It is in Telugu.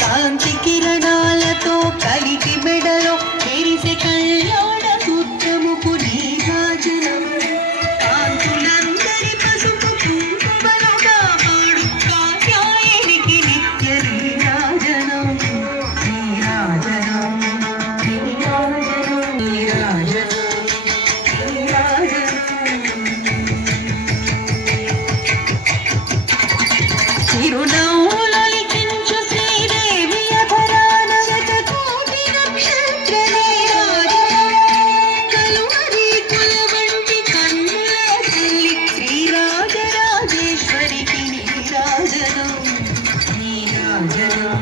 కాంతి కిరణాలతో కలికి మెడలో మెరిసే కళ్యాణ సూత్రముకు నీరాజనం కాంతులందరి పసుపు కుంకుమలు కాపాడు కాత్యాయనికి నిత్య నీరాజనం నీరాజనం నీరాజనం నీరాజనం చిరునవ్వులొలికించు శ్రీదేవి అధరాన శతకోటి నక్షత్ర నీరాజనం కలువరి కులవంటి కన్నుల తల్లి శ్రీరాజరాజేశ్వరికి నీరాజనం నీరాజనం